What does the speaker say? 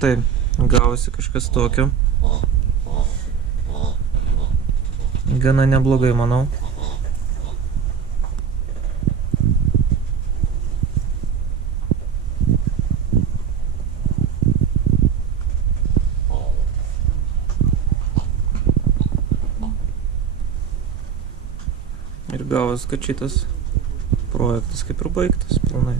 štai, gavosi kažkas tokio. Gana neblogai, manau. Ir gavos, kad šitas projektas kaip ir baigtas pilnai.